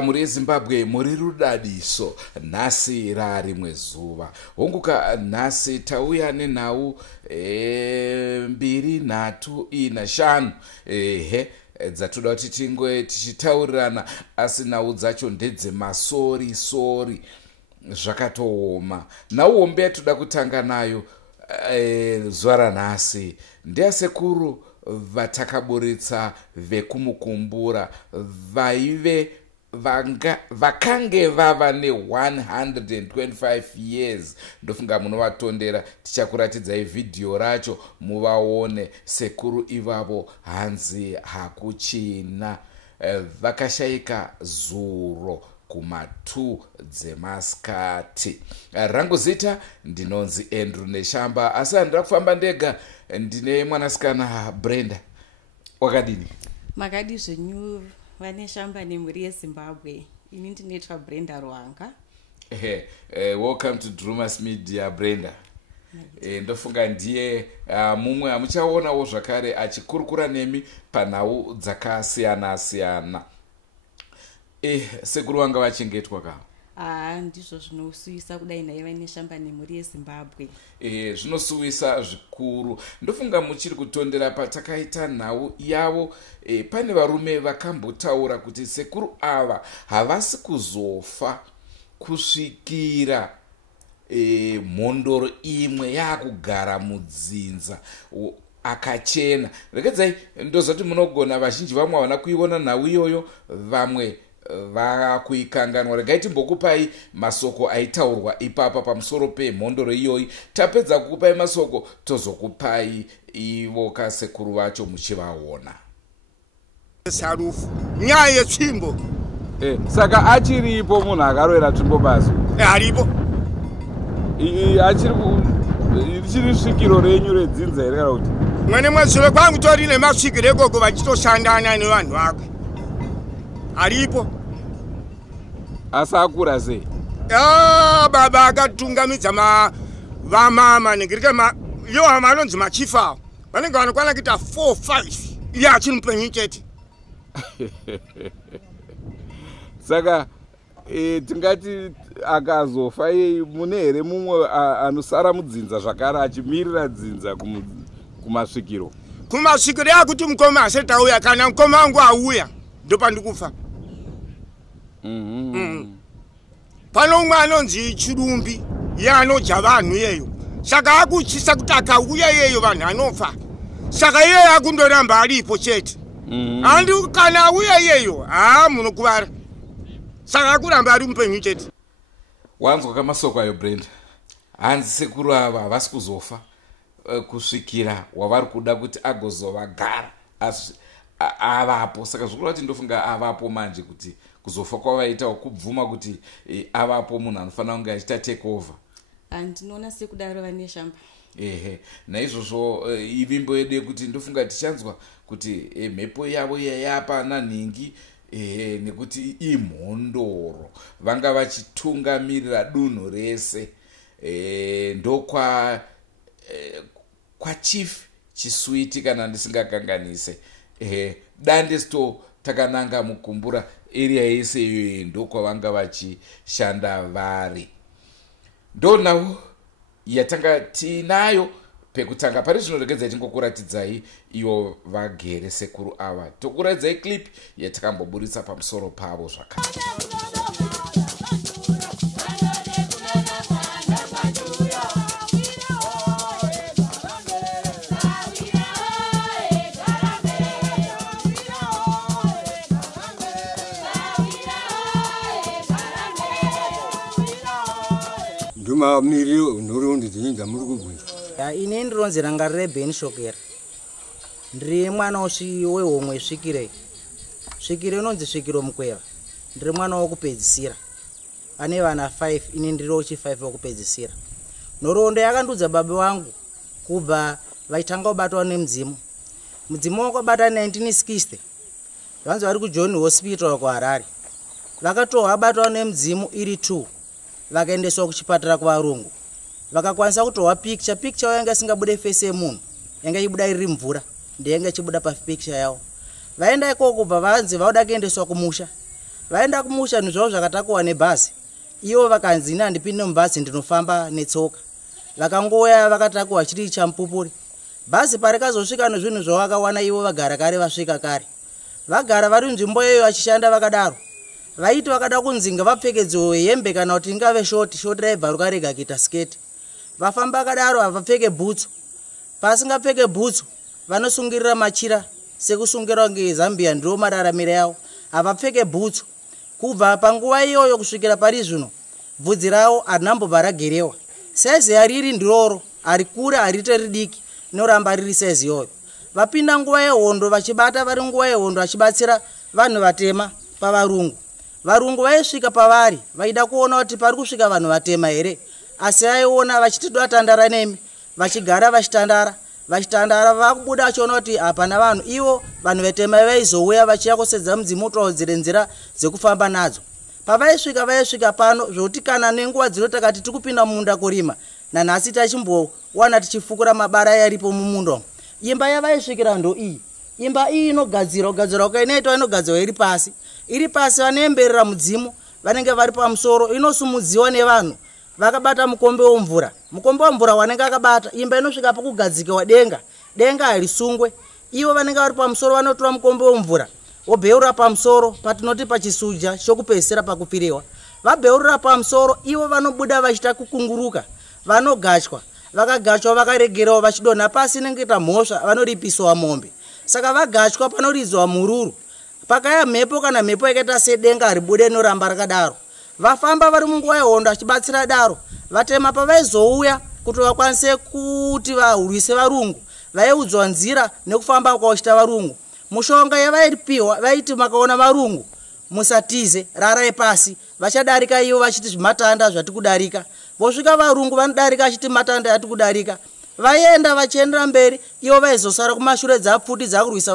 Muri Zimbabwe muri rudadiso nhasi rarimwe zuva honguka nhasi tauya nenhau 2, 3, 4, 5 dzatoda kuti tingwe tichitaurirana asi nhau dzacho ndedze masori zvakatooma. Nhau hombe yatoda kutanga nayo zuva ranhasi ndeasekuru vatakaburitsa vekumukumbura vaive vakange vava ne125 years. Ndofunga munovatondera, tichakuratidzai vhidhiyo racho muvaone. Sekuru ivavo hanzi hakuchina, vakashayika zuro kuma2 dzemasikati. Rangu zita ndinonzi Andrew Neshamba, asi handira kufamba ndega, ndine mwanasikana Brenda. Wakadini? Makadi zvenyu Vaneshamba nemhuri yeZimbabwe. Ini ndinoitwa Brenda Rwanga. Welcome to Drumas Media, Brenda. Ndofunga ndiye mumwe amuchaonawo zvakare achikurukura nemi panhau dzakasiyana-siyana. Sekuru vanga vachengetwa ka? Ndizvo zvinosuvisa kudai naye Vaneshamba nemhuri yeZimbabwe. Zvinosuvisa zvikuru. Ndofunga muchiri kutondera patakaita nhau yavo, pane varume vakambotaura kuti sekuru ava havasi kuzofa kusvikira mhondoro imwe yakugara mudzinza akachena. Regedzai ndozoti munogona vazhinji vamwe havana kuiona nhau iyoyo, vamwe vakuikanganwa. Regai timbokupai masoko aitaurwa ipapa pamusoro pemhondoro iyoyi. Tapedza kukupai masoko tozokupai ivo kasekuru vacho muchivaona. Sarufu nyaya yetsvimbo. Saka achiripo munhu akaroera tsvimbo basi. Aripo. Richiri svikiro renyu redzinza here kana kuti? Mwene mwezuro kwangu tori nemasvikiro ekoko vachitoshandana nevanhu vakwe. Aripo. Asi akura sei? Baba akatungamidza vamama negirike yo amanonzi machifa. Vanenge vanokwana kuita 4, 5. Iye achiri mupenyu chete. Saka tingati akazofa mune here mumwe anosara mudzinza zvakare achimirira dzinza kumasvikiro? Kumasvikiro yakuti mukoma asati auya, kana mukoma wangu auya ndopandikufa. Pano umwe anonzi Chirumbi, iye anodya vanhu iyeyo. Saka akuchisa kuti akauya iyeyo vanhu anofa. Saka iyeyo akundoramba aripo chete. Handi kana auya iyeyo munokuvara. Saka akuramba ari mupenyu chete. Wanzwa kamasoko ayo Brenda? Hanzi sekuru ava havasi kuzofa kusvikira wavari kuda kuti agozovagara avapo. Saka zvikuru kuti ndofunga avapo manje, kuti kuzofa kwavaitawo kubvuma kuti avapo munhu anofanira kunge achita take over. Ndinoona sekudaro Vaneshamba. Naizvozvo ivimbo yedu yekuti ndofunga tichanzwa kuti mhepo yavo yapana nhingi, nekuti imhondoro vanga vachitungamirira dunhu rese. Ndokwa Chief Chiswiti kana ndisingakanganise. Dandesito takananga mukumbura area yese iyoyo ndokwa vanga vachishanda vari. Ndonau yatanga tinayo pekutanga. Pari zvinoregedzai tingokuratidzai ivo vagere sekuru ava. Tokuratidzai clip yatakamboburitsa pamusoro pavo zvakare. Miri nhurundi dzinga muri kubvunza. Ine ndironzera ngarire Ben Shokera. Ndiri mwana wehomwe Svikire. Svikire inonzi Svikiro Mukweva. Ndiri mwana wokupedzisira. Ane vana 5, ine ndiri wechi5 wokupedzisira. Nhoroondo yakandudza baba wangu kubva vaitanga kubatwa nemudzimu. Mudzimu wakabata 1960. Vanzi vari kuJohn Hospital kuHarare. Vakatowa batwa nemudzimu iri 2. Vakaendeswa kuchipatara kuvarungu. Vakakwanisa kutowa picture yanga isingabude face yemunhu, yanga ibuda iri mvura, ndiyanga ichibuda pa picture yawo. Vaenda ikoko kubva vanzi vauda kuendeswa kumusha. vaenda kumusha zvavo zvakatakuwa nebhazi. Ivo vakanzi ina ndipinde mubhazi ndinofamba netsoka. Vakangoya vakatakuwa chiri chaMupupuri. Bhazi parakazosvika nezvinhu zvavakawana ivo vagara kare vasvika kare. Vagara vari nzvimbo iyoyo vachishanda vakadaro. Vaiti vakada kunzinga vapfekedzo hembe kana kuti ingave shoti raibva rega kuita sketi. Vafamba vakadaro havapfeke bhutsu. Pasingapfeke bhutsu vanosungirira machira sekusungira ngeZambia ndiro mararamiro yavo. Havapfeke bhutsu. Kubva panguva iyoyo kusvikira pari zvino bvudzi ravo harinambobva ragerewa. Saizi yariri ndiroro, ari kure harite ridiki, noramba riri saizi iyoyo. Vapinda nguva yehondo vachibata vari nguva yehondo vachibatsira vanhu vatema pavarungu. Varungu vaisvika pavari vaida kuona kuti pari kusvika vanhu vatema here. Asi aiona vachitidwa tandara nemi, vachigara vachitandara vakubuda vachiona kuti hapana vanhu. Ivo vanhu vatema vaizouya vachiya kusedza mudzimotoro dziri nzira dzekufamba nadzo. Pavaisvika pano zvokuti kana nenguva dzinotakati tikupinda mumunda kurima, nanhasi tachimbowana tichifukura mabara yaripo mumunda. Imba yavaisvikira ndo iyi. Imba iyi inogadzirwa ukainoitwa inogadzirwa iri pasi vanemberera mudzimu vanenge vari pamusoro, inosumudziwa nevanhu vakabata mukombe womvura wanenge akabata. Imba inosvika pakugadzikwa denga harisungwe. Ivo vanenge vari pamusoro vanotora mukombe womvura vobheurira pamusoro, patinoti pachisuja chokupedzisira pakupfiriwa. Vabheurira pamusoro, ivo vanobuda vachita kukunguruka, vanogachwa, vakagachwa vakaregerawo vachidonha pasi inenge mhosva vanoripiswa mombe. Saka vagachwa panoridzwa mururu. Pakaya mhepo kana mhepo yakaita sedenga haribude noramba rakadaro. Vafamba vari munguva yehondo vachibatsira daro. Vatema pavaizouya kuti vakwanise kuti vahurwise varungu, vaiudzwa nzira nekufamba kwavachita varungu. Mushonga yavaipiwa vaiti makaona varungu musatize, rarai pasi. Vachadarika ivo vachiti zvimatanda zvatikudarika. Vosvika varungu vanodarika achiti matanda yatikudarika. Vaenda vachiendera mberi, ivo vaizosara kumashure dzapfuti dzakurwisa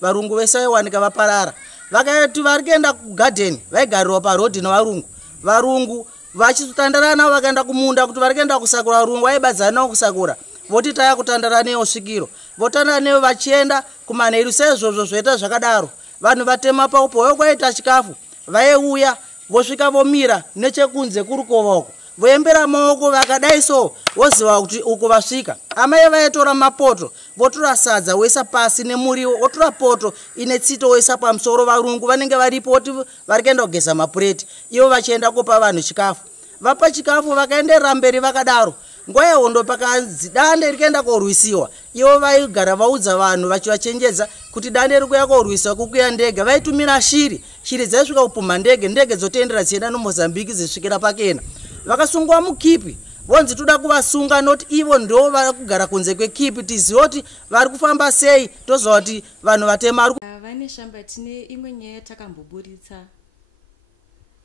varungu vese vaiwanika vaparara. Vakati vari kuenda kugadheni vaigarirwa parodhi nevarungu vachitandarana vakaenda kumunda kuti vari kuenda kusakura varungu vaibadzana kusakura. Voti taya kutandara newo svikiro, votandara newo vachienda kumanheru. Sezvozvo zvoita zvakadaro, vanhu vatema paupo vokwaita chikafu vaiuya vosvika vomira nechekunze kurukova uko voembera maoko vakadai so voziva kuti uko vasvika. Amai vaitora mapoto votora sadza voisa pasi nemuriwo, votora poto ine tsito voisa pamusoro. Varungu vanenge varipo voti vari kuenda kugeza mapureti, ivo vachienda kupa vanhu chikafu. Vapa chikafu vakaenderera mberi vakadaro. Nguva yehondo pakanzi dande rikaenda korwisiwa, ivo vaigara vaudza vanhu vachivachenjedza kuti dande riri kuya korwisiwa kukwira ndege. Vaitumira shiri dzaisvika kupumha ndege dzotoendera dzichienda noMozambique dzisvikira pakena. Vakasungwa mukipi, vonzi toda kuvasunga noti ivo ndo vari kugara kunze kwekipi, tiziva kuti vari kufamba sei, toziva kuti vanhu vatema. Vane shamba tine imwe nyaya takamboburitsa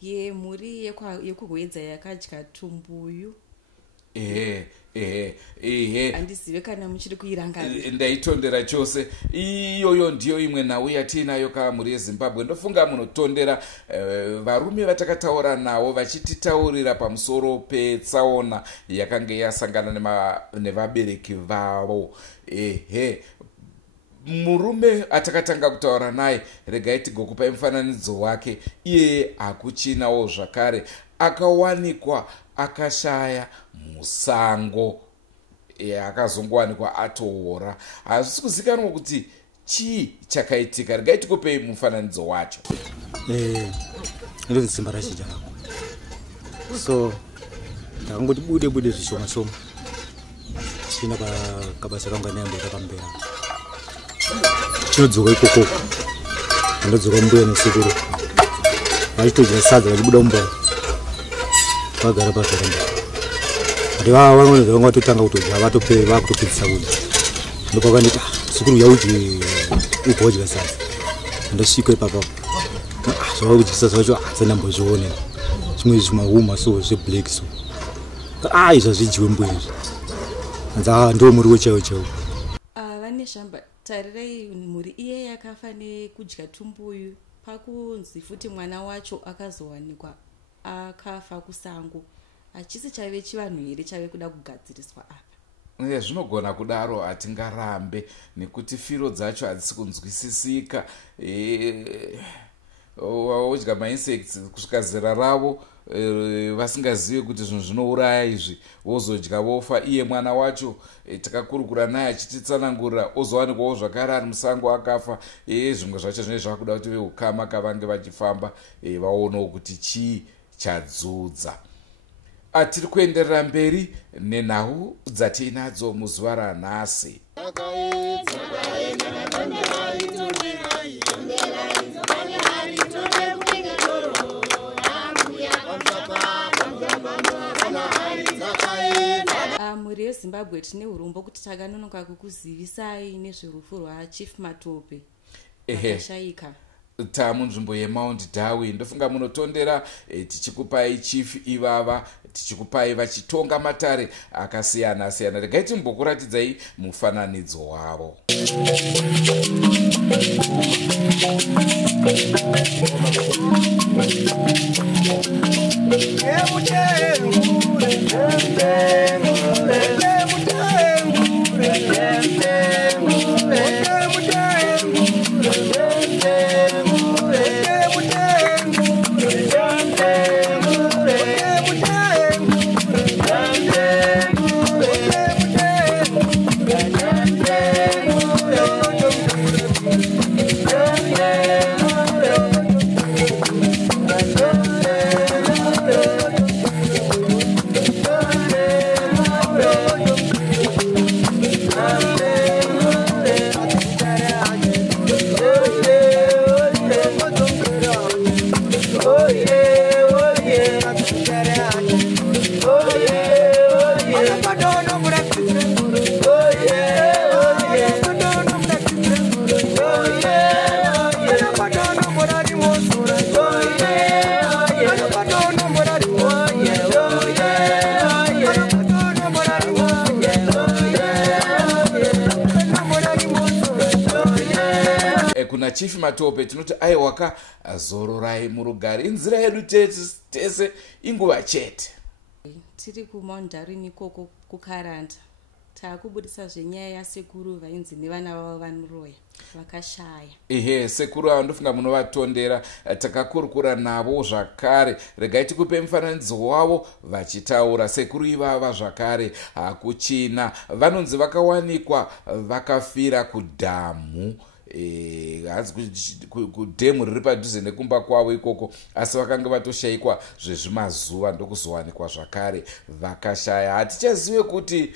yemhuri yekuhwedza yakadya tumbuyu. Handizive kana muchiri kuirangarira. Ndaitondera chose. Iyoyo ndiyo imwe nhau yatinayo kamhuri yeZimbabwe. Ndofunga munotondera varume vatakataura navo vachititaurira pamusoro petsaona yakanga yasangana nevabereki vavo. Murume atakatanga kutaura naye, regai tigokupai mufananidzo wake. Iye hakuchinawo zvakare, akawanikwa akashaya musango, akazongowanikwa atoora. Hazvisi kuzikanwa kuti chii chakaitika. Regai tikupei mufananidzo wacho. Ndinonzi Simba Rashid. So ndakangoti bude zvishoma china kabasa kangu kanayambira kambera chinodzoka ikoko, ndodzoka mbuya nesekuru vachitodya sadza vachibuda mumba vagara pazvaramba. Ati vanoedza vanga vatotanga kutodya vakutopedzisa kudya. Ndopakanditi sekuru yaudye ugodya sadza. Ndosvika ipapapo zvava kudyisa zvacho hadzandambozvione zvimwe zvimahuma so zveblack so izva zvidyiwe mbuya izvi ndo muri wechaiwo. Vane shamba tarirai mhuri iye yakafa nekudya tumbuyu, pakunzi futi mwana wacho akazowanikwa akafa kusango. Hachisi chaive chivanhu here chaive kuda kugadziriswa apa. Zvinogona kudaro, hatingarambe nekuti firo dzacho hadzisi kunzwisisika. vodya mainsects kusvika zera ravo vasingazivi kuti zvinhu zvinouraya izvi, vozodya vofa. Iye mwana wacho takakurukura naye achititsanangurira, ozowanikwawo zvakare ari musango akafa. Zvimwe zvacho zvinenge zvakuda kuti veukama kavange vachifamba vaonewo kuti chii chadzudza. Tiri kuenderera mberi nenhau dzatiinadzo muzuva ranhasi. Mhuri yeZimbabwe tine urombo kuti takanonoka kukuzivisai nezverufu rwaChief Matope akashayika. Tamunzvimbo yeMount Darwin. Ndofunga munotondera tichikupai chief ivava, tichikupai vachitonga matare akasiyana siyana. Regai timbokuratidzai mufananidzo wavo. Kuna Chief Matope tinoti aiwaka zororai murugare. Inzira yedu tese inguva chete. Tiri kuMount Darwin ikoko kuKaranda. Takubudisa zvenyaya yasekuru vainzi nevana vavo vanoroya vakashaya. Sekuru avo ndofunga munovatondera. Takakurukura navo zvakare. Regai tikupe mufananidzo wavo vachitaura. Sekuru ivava zvakare hakuchina. Vanonzi vakawanikwa vakafira kudhamu. Hanzi kudhemu riri padhuze nekumba kwavo ikoko, asi vakanga vatoshayikwa zvezvimazuva ndokuzowanikwa zvakare vakashaya. Hatichazive kuti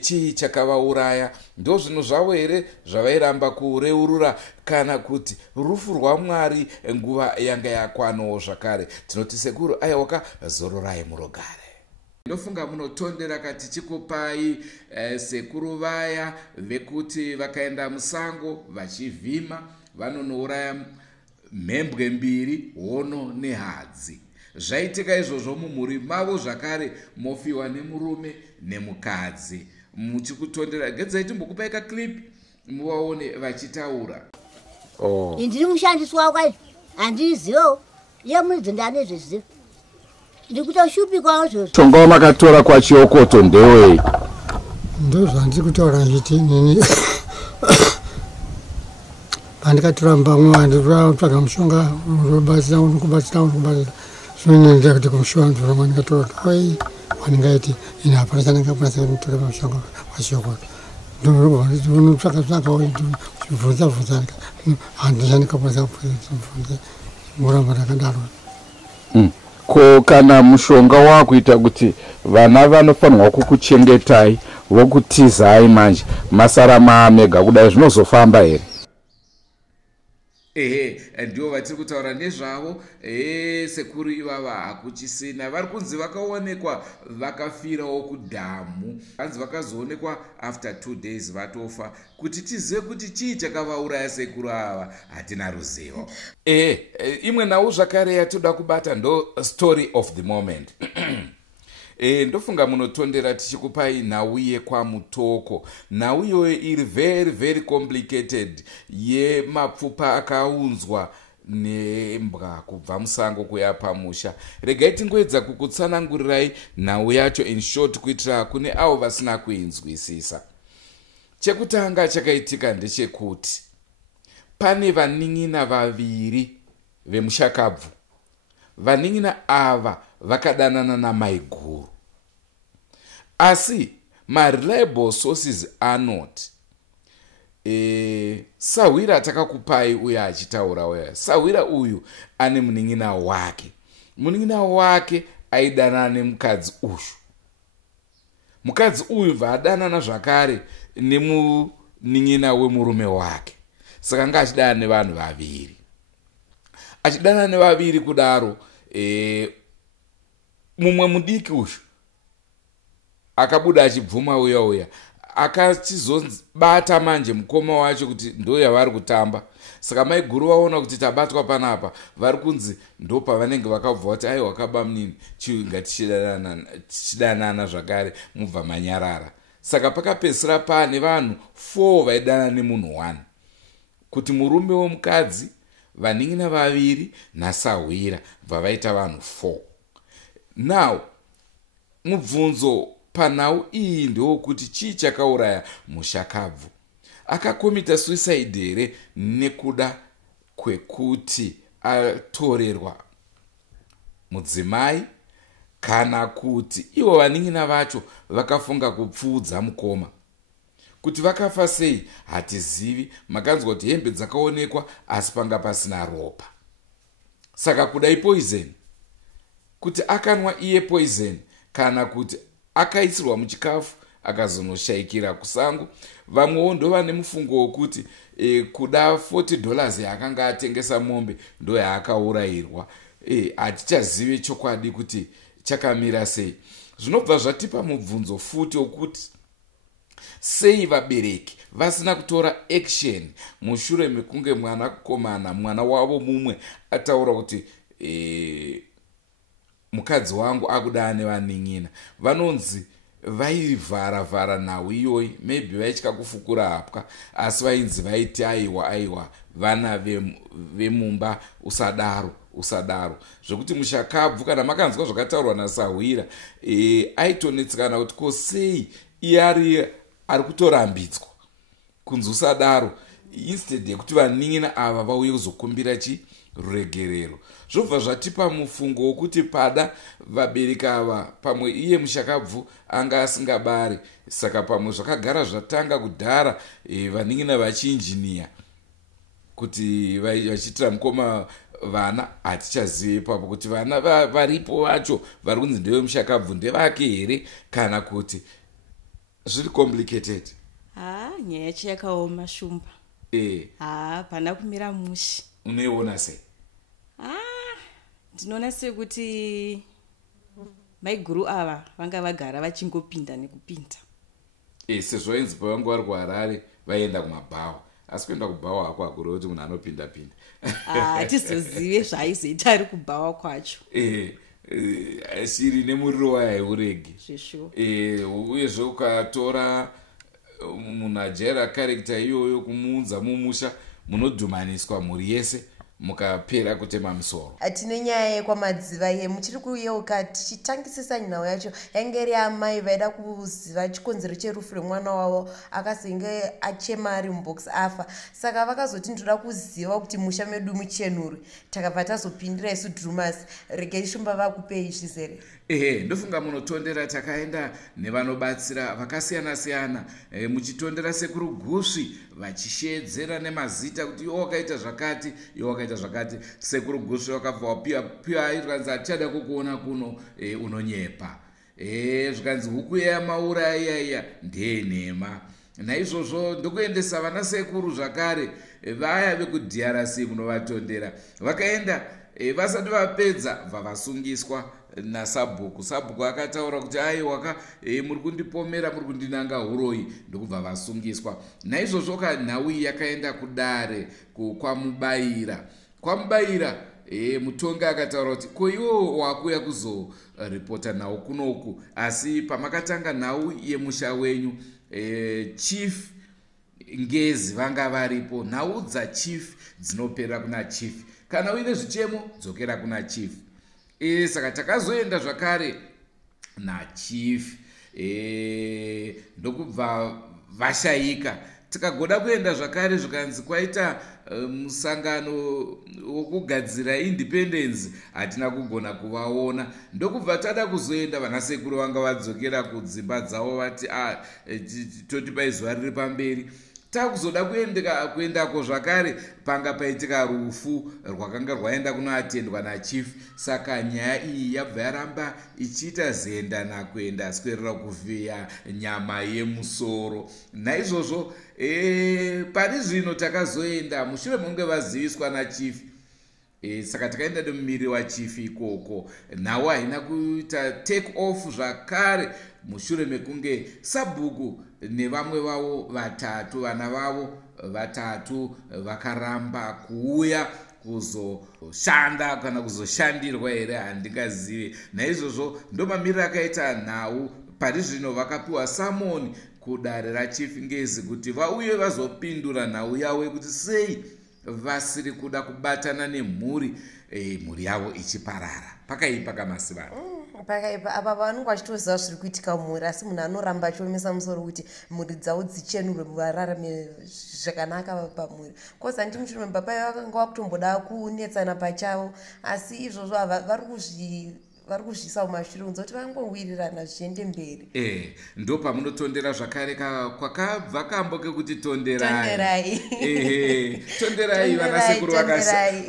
chii chakavauraya, ndo zvinhu zvavo here zvavairamba kureurura, kana kuti rufu rwaMwari nguva yanga yakwanawo zvakare. Tinoti sekuru aiwaka zororai murugare. Ndofunga munotondera kati chikupai sekuru vaya vekuti vakaenda musango vachivhima vanonouraya mhembwe mbiri, hono nehadzi. Zvaitika izvozvo mumhuri mavo zvakare, mofiwa nemurume nemukadzi. Muchikutondera gedzai timbokupai clip muvaone vachitaura. Ndiri mushandiswa kwayo handizivo yemudzi ndane zvezvizivo ndikutoshupikwao zvozvo. Tonga makatora kwachiokoto ndewei? Ndo zvandiri kutaura nditi nini pandikatora mbamwe vanditsvaga mushonga unokubatsira zvinoenda kuti kumushonga ndoroma ndikatora ai wandingaiti ine hapana chandingakwanisa kutora mushonga wachiokoto. Ndonotsvaka uchibvunza handina chandingakwanisa kubvunza muramba ndakadaro. Ko kana mushonga wakuita kuti vana vanofanirwa kukuchengetai vokutizai manje masara maamega kudai zvinozofamba here? Ndio vatiri kutaura nezvavo. Sekuru ivava hakuchisina. Vari kunzi vakaonekwa vakafirawo kudhamu. Hanzi vakazoonekwa after 2 days vatofa. Kuti tizive kuti chii chakavauraya sekuru ava hatina ruzivo. Imwe nhau zvakare yatoda kubata ndo story of the moment. Ndofunga munotondera tichikupai nhau yekwamutoko. Nhau iyoyo iri very very complicated, yemapfupa akaunzwa nembwa kubva musango kuya pamusha. Regai tingoedza kukutsanangurirai nhau yacho in short kuitira kune avo vasina kuinzwisisa. Chekutanga chakaitika ndechekuti pane vanin'ina vaviri vemushakabvu. Vanin'ina ava vakadanana namaiguru, asi ma-reliable sources anoti Sawira takakupai uya achitaura uya. Sawira uyu ane munin'ina wake. Munin'ina wake aidanana nemukadzi uyu. Mukadzi uyu vadanana zvakare nemunin'ina wemurume wake. Saka anga achidana nevanhu vaviri. Achidana nevaviri kudaro, mumwe mudiki uyu akabuda achibvuma uya akachizobata manje mukoma wacho kuti ndo yavari kutamba. Saka maiguru vaona kuti tabatwa panapa, vari kunzi ndo pavanenge vakabva kuti aiwa kaba munini chiunga tichidanana zvakare mubva manyarara. Saka pakapedzisira pane vanhu 4 vaidana nemunhu 1, kuti murume womukadzi, vanin'ina vaviri naSawira vavaita vanhu 4. Now mubvunzo panhau iyi ndewokuti chii chakauraya mushakabvu? Akakomita suicide here nekuda kwekuti atorerwa mudzimai, kana kuti ivo vanin'ina vacho vakafunga kupfuudza mukoma? Kuti vakafa sei hatizivi. Makanzwa kuti hembe dzakaonekwa asi panga pasina ropa. Saka kudai poison, kuti akanwa iye poison kana kuti akaisirwa muchikafu akazonoshaikira kusango. Vamwewo ndo vane mufungo wokuti kuda $40 yaakanga atengesa mombe ndo yaakaurayirwa. Hatichazive chokwadi kuti chakamira sei. Zvinobva zvatipa mubvunzo futi wokuti sei vabereki vasina kutora action mushure mekunge mwana wavo mumwe ataura kuti mukadzi wangu akudana nevanin'ina. Vanonzi vaivhara nhau iyoyi, maybe vaitya kufukura hapwa, asi vainzi vaiti aiwa vana vemumba usadaro. Zvekuti mushakabvu kana makanzwa zvakataurwa naSawira, aitonetsekana kuti ko sei iye ari kutorambidzwa kunzi usadaro, instead yekuti vanin'ina ava vauye kuzokumbira ruregerero. Zvobva zvatipa mufungo wokuti pada vabereki ava, pamwe iye mushakabvu anga asingabari, saka pamwe zvakagara zvatanga kudhara vanin'ina vachinjiniya kuti vachitira mukoma vana. Hatichazive ipapo kuti vana varipo vacho vari kunzi ndevemushakabvu ndevake here kana kuti zviri complicated. Nyaya yacho yakaoma shumba. Pana kumira mushi. Unoiona sei? Ndinoona sekuti maiguru ava vanga vagara vachingopinda nekupinda. Sezvo inzi pavanga vari kuHarare vaenda kumabhawa, asi kuenda kubhawa hako hakuri kuti munhu anopinda-pinda. Hatizozive zvaizoita ari kubhawa kwacho. Shiri nemuriro wayo haiuregi. Zveshuwa. Uyezve ukatora munhu ajaira karekta iyoyo kumuunza mumusha, munodhumaniswa mhuri yese mukapera kutema misoro. Tine nyaya yekwamadzivai muchiri kuyeuka tichitangisisa nhau yacho yange iri amai vaida kuziva chikonzero cherufu remwana wavo akazenge achema ari mubox afa. Saka vakazoti ndoda kuziva kuti musha medu muchenuri, takabva tazopindira isu Drumas. Regei shumba vakupei zvizere. Ndofunga munotondera takaenda nevanobatsira vakasiyana-siyana, muchitondera sekuru Gusvi vachishedzera nemazita kuti iwo wakaita zvakati, iwo wakaita zvakati. Sekuru Gusvi wakabva wapiwa airanzi atichada kukuona kuno unonyepa. Zvikanzi huku yamaura iya ndenhema. Naizvozvo ndokuendesa vana sekuru zvakare vaya vekuDRC kunovatondera. Vakaenda vasati vapedza vavasungiswa naSabhuku. Sabhuku akataura kuti aiwa muri kundipomera, muri kundinanga huroi, ndokubva vasungiswa. Naizvozvo nhau yakaenda kudare kwamubayira. Mutongi akataura kuti ko iwo wakuya kuzoripota nhau kunoku, asi pamakatanga nhau yemusha wenyu chief Ngezi vanga varipo. Nhau dzachief dzinopera kuna chief, kana uine zvichemo dzokera kuna chief. Saka takazoenda zvakare nachief, ndokubva vashayika tikagoda kuenda zvakare zvikanzi kwaita musangano wokugadzira independence hatina kugona kuvaona. Ndokubva tada kuzoenda vanasekuru vanga vadzokera kudzimba dzavo vati totipai zuva riri pamberi. Takuzoda kuendako zvakare panga paitika rufu rwakanga rwaenda kunoatendwa nachief. Saka nyaya iyi yabva yaramba ichiita zenda kuenda swerera kuvhiya nyama yemusoro. Naizvozvo pari zvino takazoenda mushure munge vaziviswa nachief. Saka takaenda nemumiri wachief ikoko. Nawo haina kuita take off zvakare mushure mekunge Sabhuku nevamwe vavo vatatu vana vavo vatatu vakaramba kuuya kuzoshanda kana kuzoshandirwa here handingazivi. Naizvozvo ndomamiriro akaita Nhau. Pari zvino vakapiwa samoni kudare rachief Ngezi kuti vauye vazopindura nhau yavo yekuti sei vasiri kuda kubatana nemhuri mhuri yavo ichiparara. Pakaipa kamasivana. Pakaipa apa vanenge vachitoziva zviri kuitika mumhuri, asi munhu anoramba achiomesa musoro kuti mhuri dzavo dzichenurwe vararame zvakanaka pamhuri. Kozi handiti mushure mebaba vakanga vakutomboda kunetsana pachavo, asi izvozvo vari kuzvisa mumashure kunze kuti vangowirirana zvichiende mberi. Ndo pamunotondera zvakare kwakabva kambo kekuti tonderai. Tonderai vanasekuru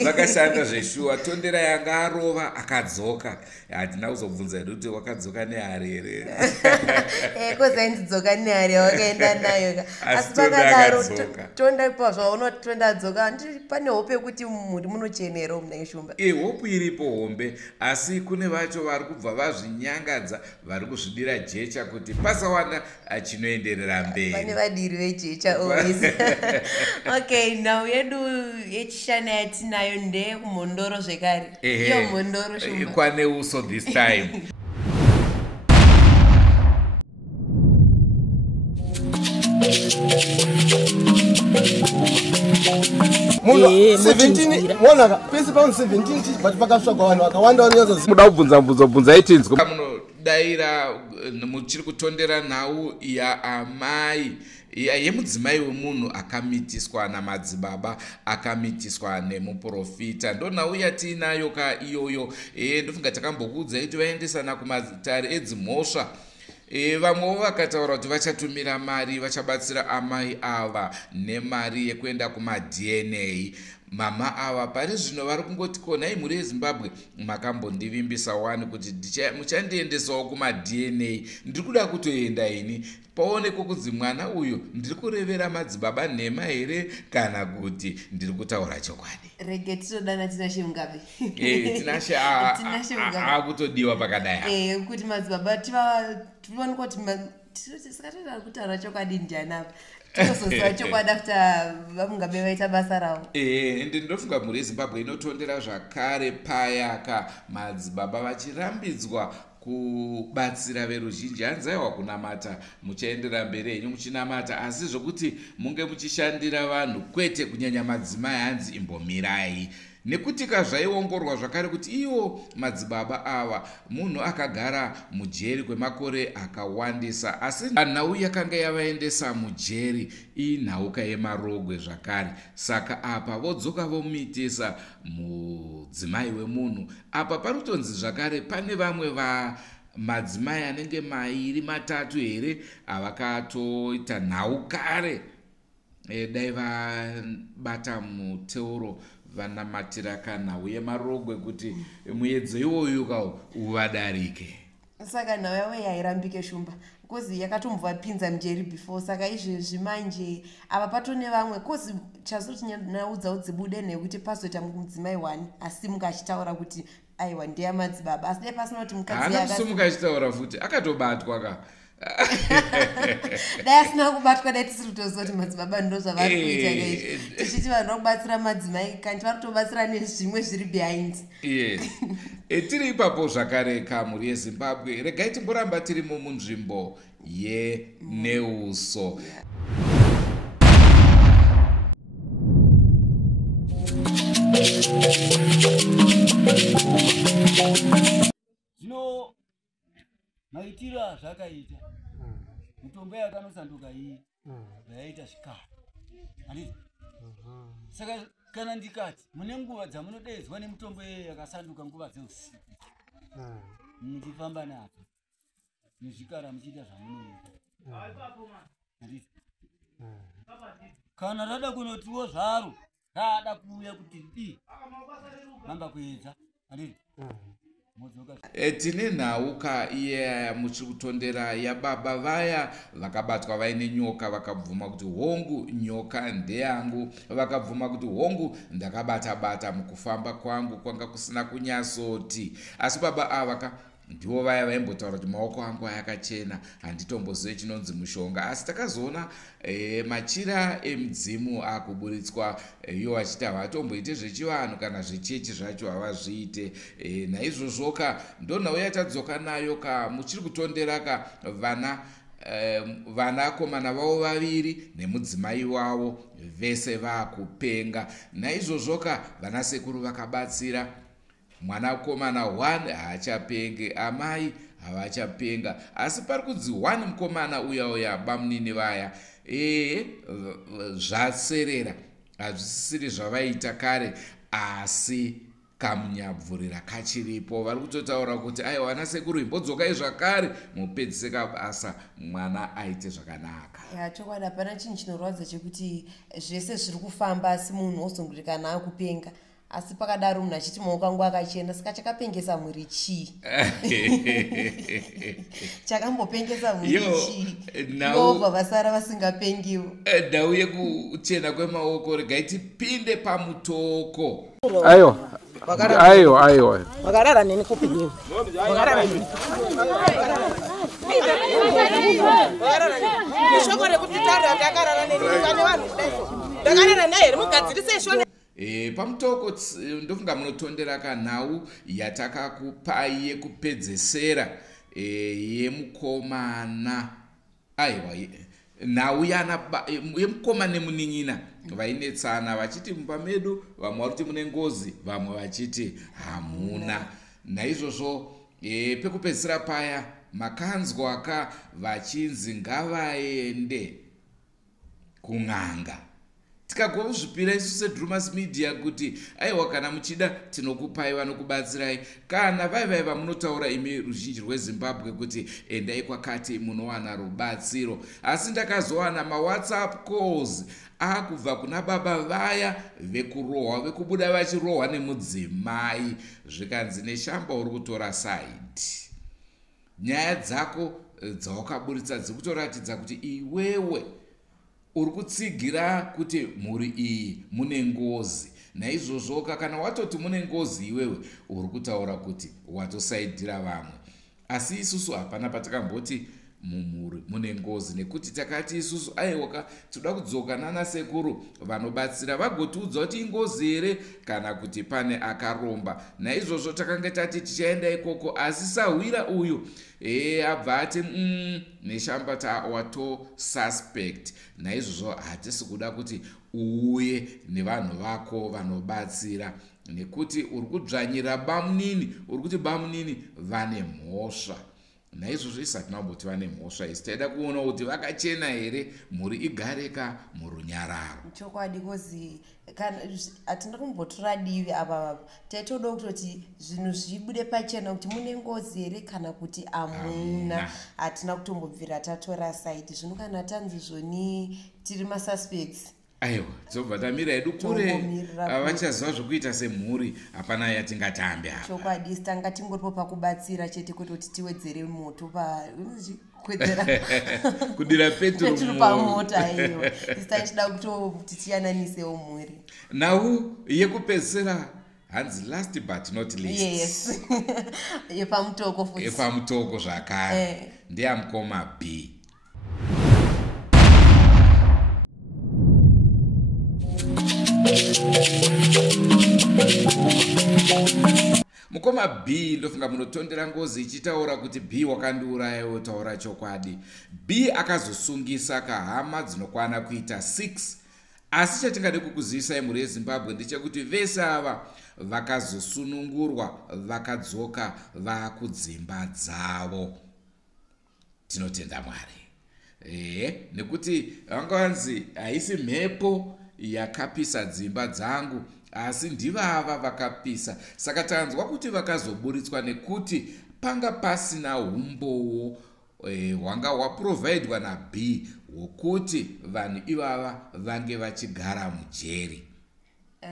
vakashanda zveshuwa. Tonderai anga arova akadzoka. Hatina kuzobvunza hedu kuti wakadzoka nehari here. Kozi ainzidzoka nehari yawakaenda nayo. Asi pakadaro tonda pazvaona tonda adzoka pane hope yekuti mumhuri munochenero muna ishumba. Hope iripo hombe, asi kune vacho vari kubva vazvinyangadza vari kuzvidira jecha kuti pasawanda chinoenderera mberi. Pane vadiri vejecha always. Okay, nhau yedu yechishana yatinayo ndeyekumhondoro zvekare. Iyo mhondoro shumba. Kwaneuso this time. muda kubvunza itinzwa munodaira muchiri kutondera nhau yaamai yemudzimai wemunhu akamitiswa namadzibaba, akamitiswa nemuprofita. Ndo nhau yatinayo iyoyo. Ndofunga takambokuudza kuti vaendesana kumatare edzimhosva. Vamwewo vakataura kuti vachatumira mari, vachabatsira amai ava nemari yekuenda kumaDNA. Mama ava pari zvino vari kungoti konai mhuri yeZimbabwe makambondivimbisa wani kuti muchandiendesawo kumaDNA. Ndiri kuda kutoenda ini paonekwa kuti mwana uyu ndiri kurevera madzibaba nhema here kana kuti ndiri kutaura chokwadi. Rege tinodana Tinashe Mugabe. Tinashe akutodiwa pakadai. Kuti madzibaba tivaonekwa kuti tikatoda kutaura chokwadi ndiani apa. Tinozoziva chokwadi after vaMugabe vaita basa ravo. Ndinofunga mhuri yeZimbabwe inotondera zvakare paya madzibaba vachirambidzwa kubatsira veruzhinji. Hanzaiwa kunamata muchaendera mberi henyu muchinamata, asi zvokuti munge muchishandira vanhu kwete kunyanya madzimai hanzi imbomirai. Nekuti zvaiongorwa zvakare kuti iwo madzibaba ava munhu akagara mujeri kwemakore akawandisa, asi nhau yakanga yavaendesa mujeri inhauka yemarogwe zvakare. Saka apa vodzoka vomitisa mudzimai wemunhu. Apa parutonzi zvakare pane vamwe madzimai anenge 2 3 here avakatoita nhau kare. Dai vabata muteuro vanamatira kanhau yemarogwe kuti muedzo iwoyo uvadarike. Saka nhau yavo yairambike shumba. Kozi yakatombova pinza mujeri before. Saka izvezvi manje apa patone vamwe kozi chazoti nhau dzavo dzibude nekuti pazoita mudzimai 1 asi mukachitaura kuti aiwa ndeyamadzibaba. Asi dai pasina kuti mukadzi yakaso mukachitaura futi akatobatwa dai asina kubatwa dai tisiri kutoziva kuti madzibaba ndo zvavari kuita izvi. Tichiti vanhu vakubatsira madzimai kanti vari kutobatsira nezvimwe zviri behind. Tiri ipapo zvakare kamhuri yeZimbabwe. Regai timboramba tirimo munzvimbo yeneuso. Zvino maitiro azvakaita mitombo yakanosanduka iyi yaita zvikara handiti saka kana ndikati mune nguva dzamunodedzwa nemitombo yakasanduka nguva dzeusiku muchifamba nadzo nezvikara muchiita zvamunoita handiti kana rada kunotiwo zvaro rada kuuya kuti di mamba kuedza handiti tine nhauka iye muchiri kutondera yababa vaya vakabatwa vaine nyoka vakabvuma kuti hongu nyoka ndeyangu, vakabvuma kuti hongu ndakabata-bata mukufamba kwangu kwanga kusina kunyasoti. Asi baba ava ndivo vaya vaimbotaura kuti maoko angu ayakachena handitombozive chinonzi mushonga. Asi takazoona machira emudzimu akuburitswa ivo vachiti havatomboite zvechivanhu kana zvechechi zvacho havazviite. Naizvozvoka ndonhau yatadzoka nayo muchiri kutondera vanakomana vavo vaviri nemudzimai wavo vese vakupenga. Naizvozvoka vanasekuru vakabatsira. Mwanakomana 1 haachapenge, amai havachapenga, asi pari kunzi 1 mukomana uya bamunini vaya zvaserera, hazvisisiri zvavaita kare, asi kamunyabvurira kachiripo. Vari kutotaura kuti aiwa vanasekuru imbodzokai zvakare mupedzise kabasa mwana aite zvakanaka. Chokwadi hapana chinhu chinorwadza chekuti zvese zviri kufamba asi munhu ozongoti kana akupenga. Asi pakadaro munhu achiti maoko angu akachena, saka chakapengesa mwiri chii? Chakambopengesa mwiri chii? Ndobva vasara vasingapengiwo. Ndau yekuchena kwemaoko regai tipinde pamutoko. Aiwa. Aiwa. Wakarara nini kupindiwa? Wakarara nini? Shoko rekutitara ndakarara nini kana vanhu ndakarara naye mugadzirise shona. Pamutoko ndofunga munotondera kanhau yatakakupai yekupedzesera yemukomana. Aiwa, nhau yemukomana nemunin'ina vainetsana vachiti mumba medu, vamwe vari kuti mune ngozi, vamwe vachiti hamuna. Naizvozvo pekupedzisira paya makanzwa vachinzi ngavaende kun'anga. Tikagozvipira isu seDrumas Media kuti aiwa kana muchida tinokupai vanokubatsirai, kana vai vamunotaura imi ruzhinji rweZimbabwe kuti endai kwakati munowana rubatsiro. Asi ndakazowana maWhatsApp calls akubva kuna baba vaya vekurohwa, vekubuda vachirohwa nemudzimai, zvikanzi neshamba uri kutora side. Nyaya dzako dzawakaburitsa dzikutoratidza kuti iwewe uri kutsigira kuti mhuri iyi mune ngozi. Naizvozvo kana watoti mune ngozi iwewe uri kutaura kuti watosaidhira vamwe. Asi isusu hapana patakamboti mumhuri mune ngozi, nekuti takati isusu aiwa toda kudzoka nanasekuru vanobatsira vagotiudza kuti ingozi here kana kuti pane akaromba. Naizvozvo takanga tati tichaenda ikoko, asi Sahwira uyu abva ati neshamba wato suspect. Naizvozvo hatisi kuda kuti uuye nevanhu vako vanobatsira, nekuti uri kudzvanyira bamunini, uri kuti bamunini vane mhosva. Naizvozvo isati namboti vane mhosva isi taida kuona kuti vakachena here, mhuri igareka murunyararo. Chokwadi kozi hatina kumbotora divi apa taitoda kutoti zvinhu zvibude pachena kuti mune ngozi here kana kuti hamuna. Hatina kutombobvira tatora side. Zvino kana tanzi zvoni tiri masuspects, aiwa tobva tamira hedu kure, vachaziva zvokuita semhuri, hapana yatingatambe apa. Chokwadi tanga tingoripo pakubatsira chete kuti tiwedzere moto kudira petro pamota iyo. Isitachida kuti tiyananisewo mhuri. Nhau yekupedzisira hanzi last but not least. Yes. Yepamutoko futhi. Yepamutoko zvakare. Ndeyamukoma B. Mukoma B ndofunga munotondera ngozi ichitaura kuti B wakandiuraya wotaura chokwadi. B akazosungisa kahama dzinokwana kuita 6. Asi chatingade kukuzivisai mhuri yeZimbabwe ndechekuti vese ava vakazosunungurwa, vakadzoka vakudzimba dzavo. Tinotenda Mwari. nekuti vanganzi haisi mhepo yakapisa dzimba dzangu asi ndivava vakapisa. Saka tanzwa kuti vakazoburitswa nekuti panga pasina umbowo hwanga hwaprovidwa naB hwokuti vanhu ivava vange vachigara mujeri.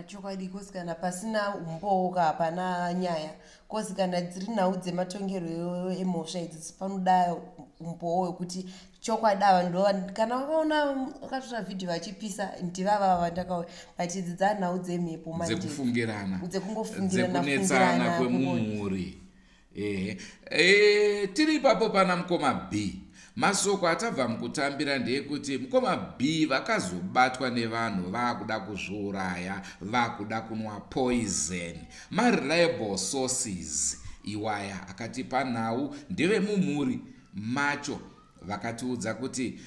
Chokwadi kosi kana pasina umbowo hapana nyaya, kosi kana dziri nhau dzematongero emhosva idzi panoda umbowo wekuti chokwadi ava ndo kana vakaona vakatora vhidhiyo vachipisa ndivava vandakauya vachidzidza nhau dzemhepo dzekufungirana dzekunetsana kwemumhuri. Tiri ipapo pana mukoma B. Masoko atabva mukutambira ndeyekuti mukoma B vakazobatwa nevanhu vakuda kuzviuraya, vakuda kunwa poison. Ma-reliable sources iwaya akatipa nhau ndevemumhuri macho vakatiudza kuti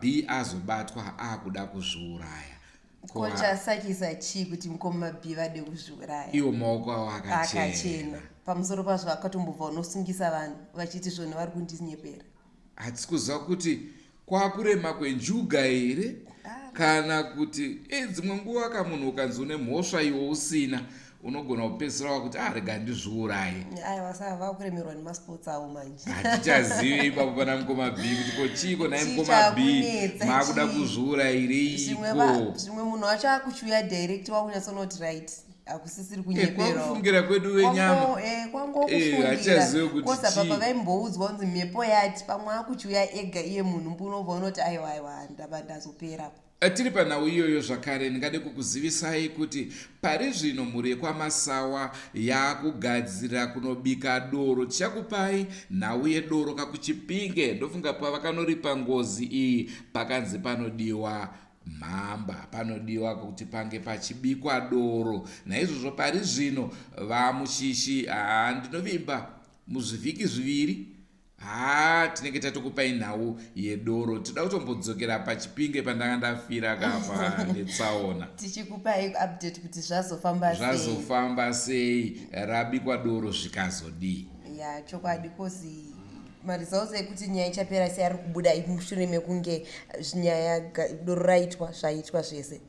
B azobatwa akuda kuzviuraya. Kochasakisa chii kuti mukoma B vade kuzviuraya? Iwo maoko avo akachena. Pamusoro pazvo akatombobva unosungisa vanhu vachiti zvona vari kundinyepera. Hatisi kuziva kuti kwakurema kwenjuga here kana kuti dzimwe nguva kamunhu ukanzi une mhosva iwo usina unogona kupedzisira kuti rega ndizviuraye. Aiwa saka vakuremerwa nemasports avo manje. Hatichazivi ipapo pana mukoma B kuti kochiko naye mukoma B makuda kuzviurayire iko. Zvimwe munhu wacho akuchuya direct wakunyatsonoti right akusisiri kunyepera. Kwakufungira kwedu wenyama. Hachazivi kuti kosa papa vaimboudzwa kunzi mhepo yati pamwe akuchuya ega iye munhu mbunobva unoti aiwa ndaba ndazopera. Tiri panhau iyoyo zvakare ndingade kukuzivisai kuti pari zvino mhuri yekwamasawa yakugadzira kunobika doro. Tichakupai nhau yedoro kakuchipinge. Ndofunga pavakanoripa ngozi iyi pakanzi panodiwa mhamba, panodiwa kuti pange pachibikwa doro. Naizvozvo pari zvino vamushishi ndinovimba muzvivhiki zviviri tinenge tatokupai nhau yedoro. Tida kutombodzokera pachipinge pandanga ndafira kapa netsaona. Tichikupai update kuti zvazofamba sei, rabikwa doro zvikazodii. Chokwadi kosi maresults ekuti nyaya ichapera sei ari kubuda mushure mekunge nyaya doro raitwa zvaitwa zvese.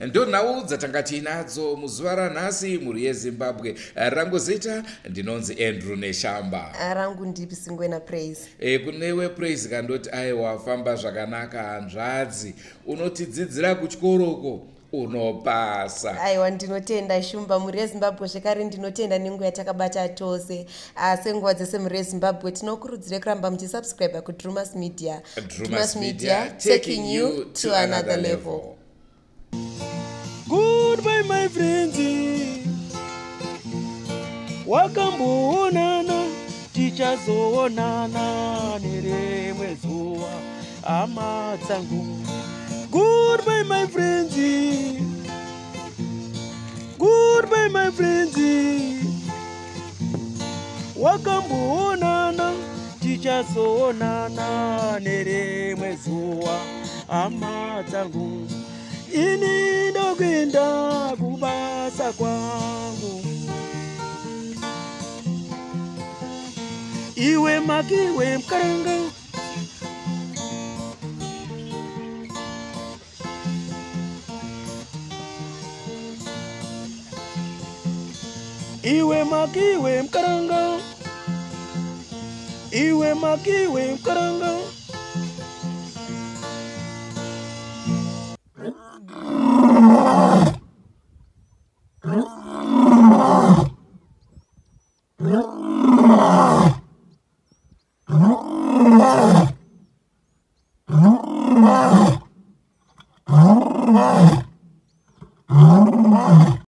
Ndo nhau dzatanga tinadzo muzuva ranhasi mhuri yeZimbabwe. Rangu zita ndinonzi Andrew Neshamba. Rangu ndipi Singwena Praise. Kunewe Praise kandoti aiwa famba zvakanaka hanzvadzi. Unotidzidzira kuchkoroko unopasa. Aiwa ndinotenda Shumba mhuri yeZimbabwe zvekare ndinotenda nenguva yatakabata tose. Senguva dzese mhuri yeZimbabwe tinokurudzira kuramba muchisubscribe kuDrumas Media. Drumas Media taking you to another level. Goodbye my friends, wakamboonana tichazoonana nerimwe zuva hama dzangu. Goodbye my friends, goodbye my friends, wakamboonana tichazoonana nerimwe zuva hama dzangu. Ini ndokwenda kubasa kwangu, iwe makiwe mkaranga, iwe makiwe mkaranga, iwe makiwe mkaranga. Oh,